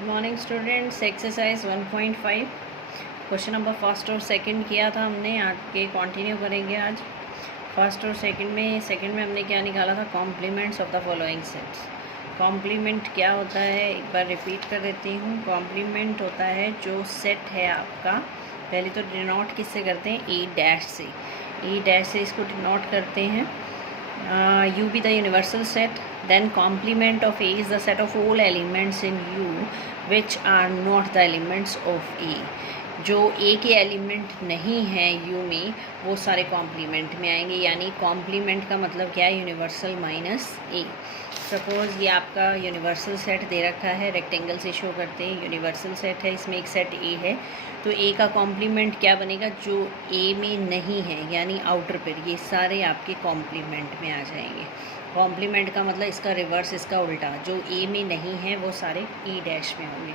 Good morning students. Exercise 1.5 question number first और second किया था हमने, आगे कंटिन्यू करेंगे आज। फर्स्ट और सेकंड में हमने क्या निकाला था, complements of the following sets. Complement क्या होता है एक बार रिपीट कर देती हूँ। कॉम्प्लीमेंट होता है जो सेट है आपका, पहले तो डिनोट किससे करते हैं, ई डैश से। ई डैश से इसको डिनोट करते हैं। U be the universal set, then complement of A is the set of all elements in U which are not the elements of A। जो A के एलिमेंट नहीं हैं U में वो सारे कॉम्प्लीमेंट में आएंगे, यानी कॉम्प्लीमेंट का मतलब क्या है, यूनिवर्सल माइनस A। सपोज़ ये आपका यूनिवर्सल सेट दे रखा है, रेक्टेंगल से शो करते हैं, यूनिवर्सल सेट है, इसमें एक सेट A है, तो A का कॉम्प्लीमेंट क्या बनेगा, जो A में नहीं है यानी आउटर पेयर, ये सारे आपके कॉम्प्लीमेंट में आ जाएंगे। कॉम्प्लीमेंट का मतलब इसका रिवर्स, इसका उल्टा, जो A में नहीं है वो सारे E डैश में होंगे।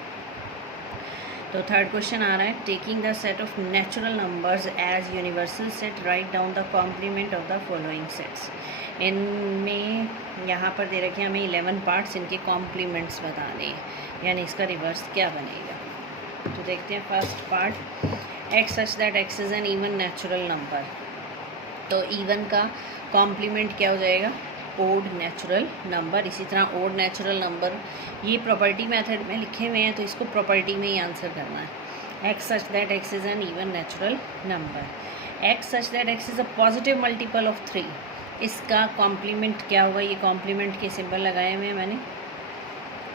तो थर्ड क्वेश्चन आ रहा है, taking the set of natural numbers as universal set write down the complement of the following sets. इनमें यहाँ पर दे रखे हमें 11 पार्ट्स, इनके कॉम्प्लीमेंट्स बताने हैं, यानी इसका रिवर्स क्या बनेगा। तो देखते हैं first part, x such that x is an even natural number. तो इवन का कॉम्प्लीमेंट क्या हो जाएगा, ओड नेचुरल नंबर। इसी तरह ओड नेचुरल नंबर ये प्रॉपर्टी मेथड में लिखे हुए हैं, तो इसको प्रॉपर्टी में ही आंसर करना है। X such that x is an even natural number. X such that x is a positive multiple of 3, इसका कॉम्प्लीमेंट क्या होगा, ये कॉम्प्लीमेंट के सिंबल लगाए हुए हैं मैंने।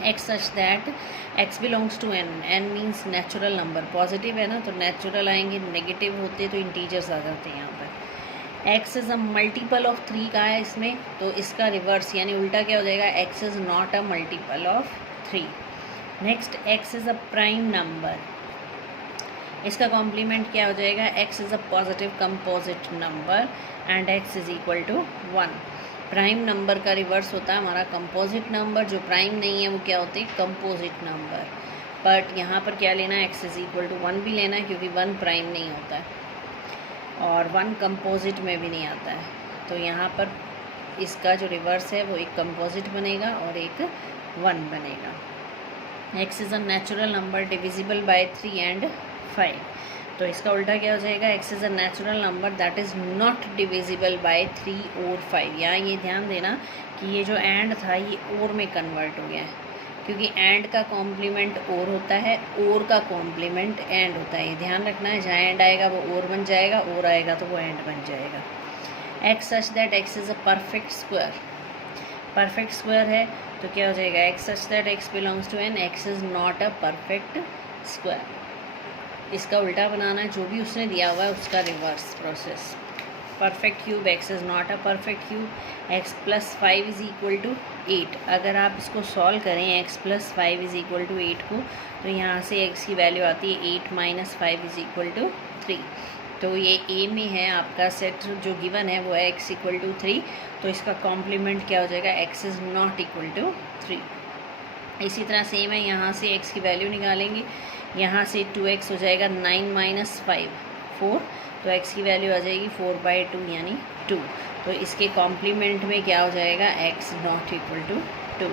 X such that x belongs to N, N means natural number, positive है ना तो नेचुरल आएंगे, नेगेटिव होते तो इंटीजर्स आ जाते हैं यहाँ पर। X is a multiple of 3 का है इसमें, तो इसका रिवर्स यानी उल्टा क्या हो जाएगा, x is not a multiple of 3। Next, x is a prime number, इसका कॉम्प्लीमेंट क्या हो जाएगा, x is a positive composite number and x is equal to 1। Prime number का रिवर्स होता है हमारा कंपोजिट नंबर, जो प्राइम नहीं है वो क्या होते हैं, कंपोजिट नंबर। बट यहाँ पर क्या लेना है, एक्स इज़ इक्वल टू 1 भी लेना है, क्योंकि 1 प्राइम नहीं होता है और 1 कंपोजिट में भी नहीं आता है। तो यहाँ पर इसका जो रिवर्स है वो एक कंपोजिट बनेगा और एक 1 बनेगा। X is a natural number divisible by 3 and 5, तो इसका उल्टा क्या हो जाएगा, x is a natural number that is not divisible by 3 और 5। यहाँ ये ध्यान देना कि ये जो एंड था ये और में कन्वर्ट हो गया है, क्योंकि एंड का कॉम्प्लीमेंट और होता है, और का कॉम्प्लीमेंट एंड होता है, ये ध्यान रखना है। जहाँ एंड आएगा वो और बन जाएगा, और आएगा तो वो एंड बन जाएगा। X such that x is a perfect square, perfect square है तो क्या हो जाएगा, x such that x belongs to N, x is not a perfect square. इसका उल्टा बनाना है, जो भी उसने दिया हुआ है उसका reverse process. Perfect cube, x is not a perfect cube, x plus 5 is equal to 8। अगर आप इसको सॉल्व करें x plus 5 is equal to 8 को, तो यहाँ से एक्स की वैल्यू आती है 8 माइनस 5 इज़ इक्वल टू 3। तो ये ए में है आपका सेट, जो गिवन है वो है एक्स इक्वल टू 3, तो इसका कॉम्प्लीमेंट क्या हो जाएगा, x is not equal to 3। इसी तरह सेम है, यहाँ से एक्स की वैल्यू निकालेंगे, यहाँ से 2x हो जाएगा 9 माइनस 5 4, तो x की वैल्यू आ जाएगी 4/2 यानी 2। तो इसके कॉम्प्लीमेंट में क्या हो जाएगा, x not equal to 2।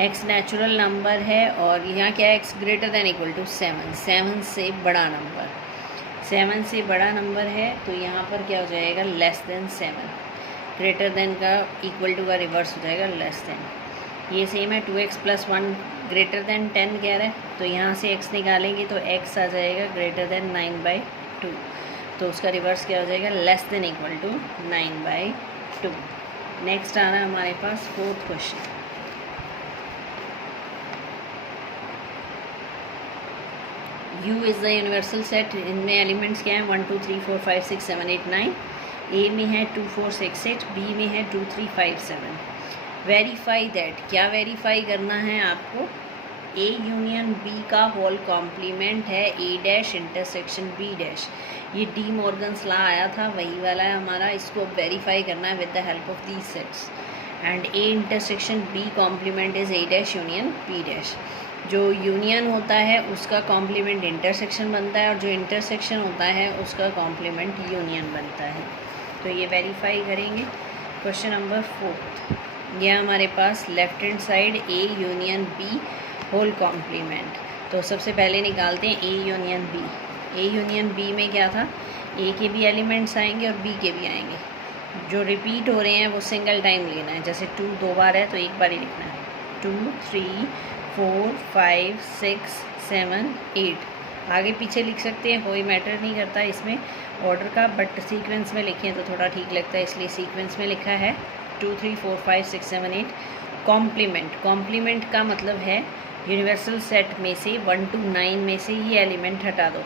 x natural number है और यहाँ क्या है, x greater than equal to 7, 7 से बड़ा नंबर, 7 से बड़ा नंबर है, तो यहाँ पर क्या हो जाएगा, लेस देन 7। ग्रेटर देन का इक्वल टू का रिवर्स हो जाएगा लेस देन। ये सेम है, 2x प्लस 1 ग्रेटर देन 10 कह रहा है, तो यहाँ से x निकालेंगे तो x आ जाएगा ग्रेटर देन 9/2, तो उसका रिवर्स क्या हो जाएगा, less than equal to 9/2। Next आ रहा है हमारे पास fourth question. U is the universal set, इनमें एलिमेंट्स क्या हैं, 1 2 3 4 5 6 7 8 9। A में है 2 4 6 8, B में है 2 3 5 7। वेरीफाई दैट, क्या वेरीफाई करना है आपको, A यूनियन B का होल कॉम्प्लीमेंट है A dash intersection B dash. ये डी मॉर्गन्स लॉ आया था वही वाला है हमारा, इसको वेरीफाई करना है with the help of these sets. And A intersection B complement is A dash union B dash. जो यूनियन होता है उसका कॉम्प्लीमेंट इंटरसेक्शन बनता है, और जो इंटरसेक्शन होता है उसका कॉम्प्लीमेंट यूनियन बनता है। तो ये वेरीफाई करेंगे। क्वेश्चन नंबर 4, यह हमारे पास left hand side A union B whole complement. तो सबसे पहले निकालते हैं A union B. A union B में क्या था, ए के भी एलिमेंट्स आएंगे और बी के भी आएंगे। जो रिपीट हो रहे हैं वो सिंगल टाइम लेना है। जैसे 2 2 बार है तो एक बार ही लिखना है। 2 3 4 5 6 7 8 आगे पीछे लिख सकते हैं, कोई मैटर नहीं करता इसमें ऑर्डर का, बट सीक्वेंस में लिखें तो थोड़ा ठीक लगता है, इसलिए सीक्वेंस में लिखा है 2 3 4 5 6 7 8। कॉम्प्लीमेंट, कॉम्प्लीमेंट का मतलब है यूनिवर्सल सेट में से 1 to 9 में से ये एलिमेंट हटा दो।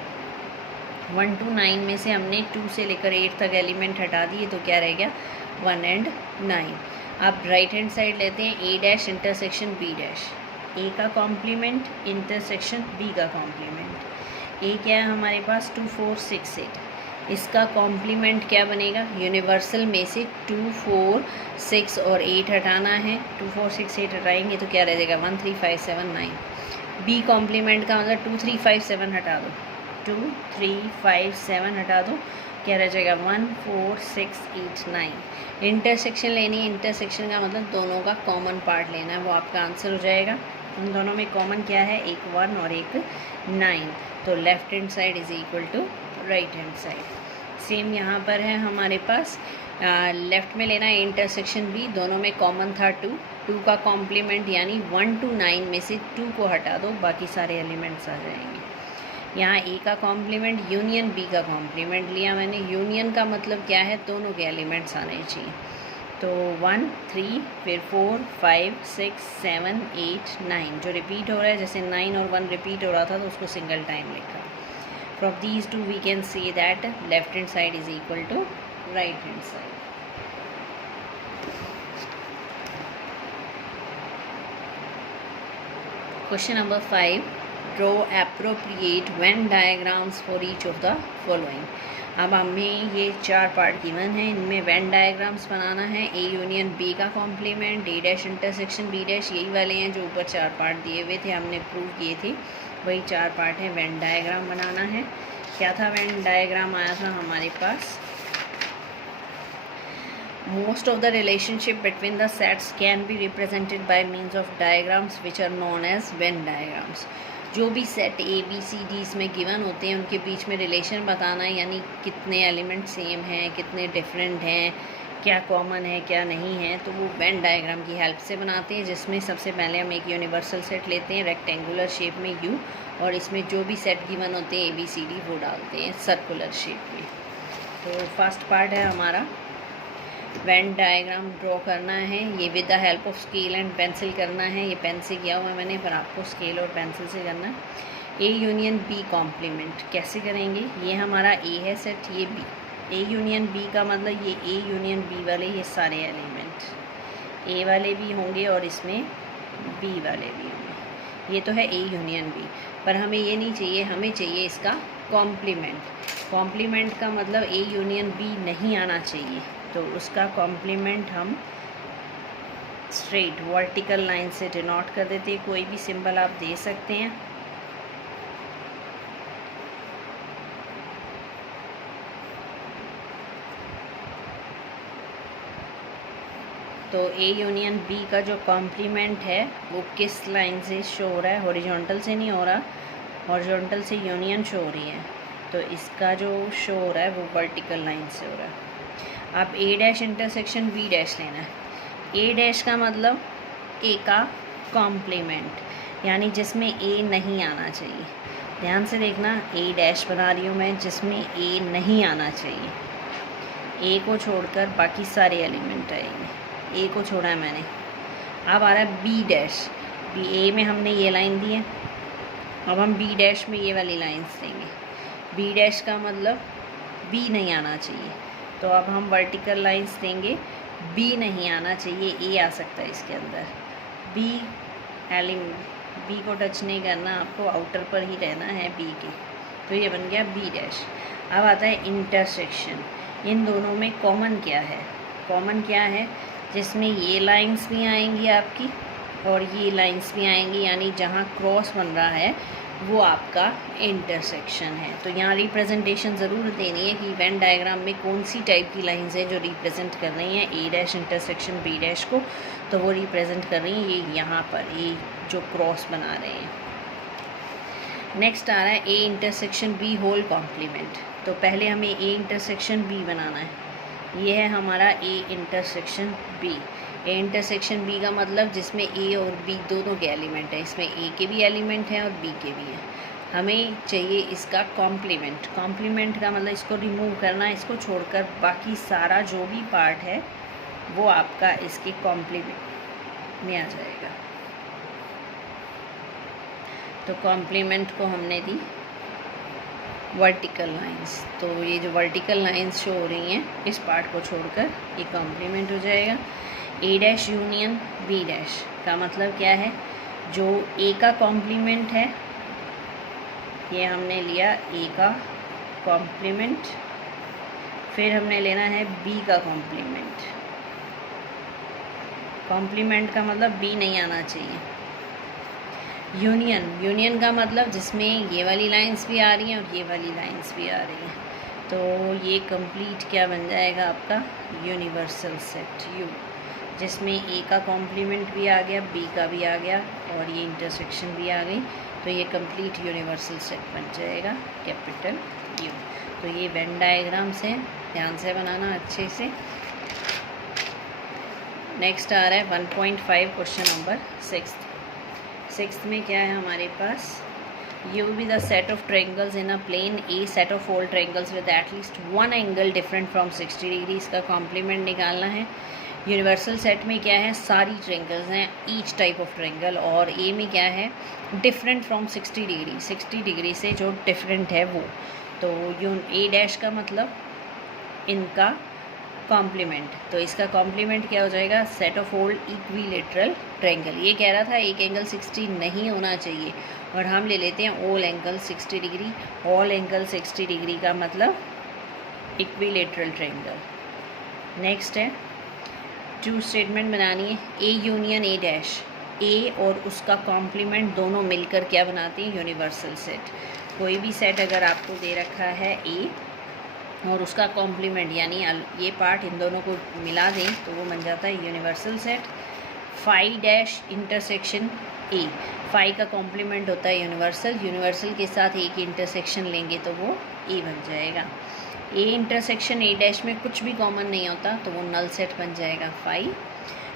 1 to 9 में से हमने 2 से लेकर 8 तक एलिमेंट हटा दिए, तो क्या रह गया 1 and 9। अब राइट हैंड साइड लेते हैं ए डैश इंटरसेक्शन बी डैश। ए का कॉम्प्लीमेंट इंटरसेक्शन बी का कॉम्प्लीमेंट। ए क्या है हमारे पास 2 4 6 8, इसका कॉम्प्लीमेंट क्या बनेगा, यूनिवर्सल में से 2 4 6 और 8 हटाना है। 2 4 6 8 हटाएंगे तो क्या रह जाएगा 1 3 5 7 9। बी कॉम्प्लीमेंट का मतलब 2 3 5 7 हटा दो, 2 3 5 7 हटा दो, क्या रह जाएगा 1 4 6 8 9। इंटरसेक्शन लेनी है, इंटरसेक्शन का मतलब दोनों का कॉमन पार्ट लेना है, वो आपका आंसर हो जाएगा। उन दोनों में कॉमन क्या है, एक 1 और एक 9, तो left hand side is equal to right hand side. Same यहाँ पर है हमारे पास, लेफ़्ट में लेना है इंटरसेक्शन बी, दोनों में कॉमन था 2, 2 का कॉम्प्लीमेंट यानी 1 to 9 में से 2 को हटा दो, बाकी सारे एलिमेंट्स आ जाएंगे। यहाँ ए का कॉम्प्लीमेंट यूनियन बी का कॉम्प्लीमेंट लिया मैंने। यूनियन का मतलब क्या है, दोनों के एलिमेंट्स आने चाहिए। तो 1 3 फिर 4 5 6 7 8 9 जो रिपीट हो रहा है, जैसे 9 और 1 रिपीट हो रहा था तो उसको सिंगल टाइम लिखा। From these two we can say that left hand side is equal to right hand side. Question number 5. Draw appropriate Venn diagrams for each of the following. अब हमें ये 4 पार्ट गिवन है, इनमें Venn diagrams बनाना है। ए union B का complement, ए dash intersection B dash, यही वाले हैं जो ऊपर 4 पार्ट दिए हुए थे, हमने प्रूव किए थे, वही 4 पार्ट है। वेन डायग्राम बनाना है। क्या था वेन डायग्राम, आया था हमारे पास, most of the relationship between the sets can be represented by means of diagrams which are known as Venn diagrams. जो भी set A B C D में गिवन होते हैं उनके बीच में रिलेशन बताना है, यानी कितने एलिमेंट सेम हैं, कितने डिफरेंट हैं, क्या कॉमन है क्या नहीं है, तो वो वेन डायग्राम की हेल्प से बनाते हैं। जिसमें सबसे पहले हम एक यूनिवर्सल सेट लेते हैं रेक्टेंगुलर शेप में यू, और इसमें जो भी सेट गिवन होते हैं ए बी सी डी वो डालते हैं सर्कुलर शेप में। तो फर्स्ट पार्ट है हमारा वेन डायग्राम ड्रॉ करना है। ये with the help of scale and pencil करना है। ये पेन से किया हुआ है मैंने, पर आपको स्केल और पेंसिल से करना है। ए यूनियन बी कॉम्प्लीमेंट कैसे करेंगे, ये हमारा ए है सेट, ये बी। ए यूनियन बी का मतलब ये ए यूनियन बी वाले ये सारे एलिमेंट ए वाले भी होंगे और इसमें बी वाले भी होंगे। ये तो है ए यूनियन बी, पर हमें ये नहीं चाहिए, हमें चाहिए इसका कॉम्प्लीमेंट। कॉम्प्लीमेंट का मतलब ए यूनियन बी नहीं आना चाहिए, तो उसका कॉम्प्लीमेंट हम स्ट्रेट वर्टिकल लाइन से डिनोट कर देते हैं। कोई भी सिंबल आप दे सकते हैं। तो ए यूनियन बी का जो कॉम्प्लीमेंट है वो किस लाइन से शो हो रहा है, हॉरिजॉन्टल से नहीं हो रहा, हॉरिजॉन्टल से यूनियन शो हो रही है, तो इसका जो शो हो रहा है वो वर्टिकल लाइन से हो रहा है। अब ए डैश इंटरसेक्शन बी डैश लेना है। ए डैश का मतलब ए का कॉम्प्लीमेंट, यानी जिसमें ए नहीं आना चाहिए। ध्यान से देखना, ए डैश बना रही हूँ मैं जिसमें ए नहीं आना चाहिए। ए को छोड़कर बाकी सारे एलिमेंट आएंगे, ए को छोड़ा है मैंने। अब आ रहा है बी डैश, बी ए में हमने ये लाइन दी है, अब हम बी डैश में ये वाली लाइन्स देंगे। बी डैश का मतलब बी नहीं आना चाहिए, तो अब हम वर्टिकल लाइन्स देंगे। बी नहीं आना चाहिए, ए आ सकता है इसके अंदर। बी को टच नहीं करना, आपको आउटर पर ही रहना है बी के, तो ये बन गया बी डैश। अब आता है इंटरसेक्शन। इन दोनों में कॉमन क्या है, कॉमन क्या है, जिसमें ये लाइंस भी आएंगी आपकी और ये लाइंस भी आएंगी, यानी जहाँ क्रॉस बन रहा है वो आपका इंटरसेक्शन है। तो यहाँ रिप्रेजेंटेशन ज़रूर देनी है कि वेन डायग्राम में कौन सी टाइप की लाइंस है जो रिप्रेजेंट कर रही हैं ए डैश इंटरसेक्शन बी डैश को, तो वो रिप्रेजेंट कर रही हैं ये यहाँ पर, ये जो क्रॉस बना रहे हैं। नेक्स्ट आ रहा है A intersection B whole complement. तो पहले हमें ए इंटरसेक्शन बी बनाना है। ये है हमारा A intersection B. A intersection B का मतलब जिसमें ए और बी दोनों के एलिमेंट हैं, इसमें ए के भी एलिमेंट हैं और बी के भी हैं। हमें चाहिए इसका कॉम्प्लीमेंट। कॉम्प्लीमेंट का मतलब इसको रिमूव करना, इसको छोड़कर बाकी सारा जो भी पार्ट है वो आपका इसके कॉम्प्लीमेंट में आ जाएगा। तो कॉम्प्लीमेंट को हमने दी वर्टिकल लाइंस। तो ये जो वर्टिकल लाइंस शो हो रही हैं इस पार्ट को छोड़कर ये कॉम्प्लीमेंट हो जाएगा। ए डैश यूनियन बी डैश का मतलब क्या है, जो ए का कॉम्प्लीमेंट है ये हमने लिया ए का कॉम्प्लीमेंट, फिर हमने लेना है बी का कॉम्प्लीमेंट। कॉम्प्लीमेंट का मतलब बी नहीं आना चाहिए। यूनियन, यूनियन का मतलब जिसमें ये वाली लाइंस भी आ रही हैं और ये वाली लाइंस भी आ रही हैं। तो ये कंप्लीट क्या बन जाएगा आपका यूनिवर्सल सेट यू, जिसमें ए का कॉम्प्लीमेंट भी आ गया, बी का भी आ गया और ये इंटरसेक्शन भी आ गई। तो ये कंप्लीट यूनिवर्सल सेट बन जाएगा कैपिटल यू। तो ये वेन डायग्राम्स हैं, ध्यान से बनाना अच्छे से। नेक्स्ट आ रहा है 1.5 क्वेश्चन नंबर 6 में क्या है हमारे पास, U be the set of triangles in a plane A set of all triangles with at least one angle different from 60 degree. इसका कॉम्प्लीमेंट निकालना है। यूनिवर्सल सेट में क्या है, सारी ट्रायंगल्स हैं, ईच टाइप ऑफ ट्रायंगल, और ए में क्या है, डिफरेंट फ्रॉम 60 डिग्री, 60 डिग्री से जो डिफरेंट है वो। तो ए डैश का मतलब इनका कॉम्प्लीमेंट। तो इसका कॉम्प्लीमेंट क्या हो जाएगा, set of all equilateral triangle. ये कह रहा था एक एंगल 60 नहीं होना चाहिए और हम ले लेते हैं all angle 60 degree. All angle 60 degree का मतलब इक्विलेटरल ट्रायंगल। नेक्स्ट है टू स्टेटमेंट बनानी है, ए यूनियन ए डैश। ए और उसका कॉम्प्लीमेंट दोनों मिलकर क्या बनाते हैं, यूनिवर्सल सेट। कोई भी सेट अगर आपको दे रखा है ए और उसका कॉम्प्लीमेंट यानी ये पार्ट इन दोनों को मिला दें तो वो बन जाता है universal set. Phi dash intersection A, phi का कॉम्प्लीमेंट होता है यूनिवर्सल, यूनिवर्सल के साथ ए की इंटरसेक्शन लेंगे तो वो ए बन जाएगा। ए इंटरसेक्शन ए डैश में कुछ भी कॉमन नहीं होता तो वो नल सेट बन जाएगा phi.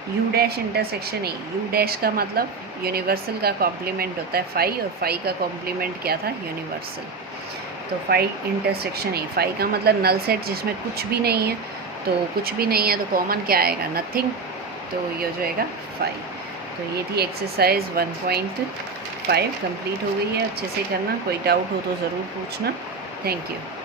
U dash intersection A, U dash का मतलब यूनिवर्सल का कॉम्प्लीमेंट होता है फाई और फाई का कॉम्प्लीमेंट क्या था, यूनिवर्सल। तो फाई इंटरसेक्शन ए, फाई का मतलब नल सेट जिसमें कुछ भी नहीं है। तो कुछ भी नहीं है तो कॉमन क्या आएगा, नथिंग। तो ये हो जाएगा फाई। तो ये थी एक्सरसाइज 1.5 कंप्लीट हो गई है। अच्छे से करना, कोई डाउट हो तो ज़रूर पूछना। Thank you.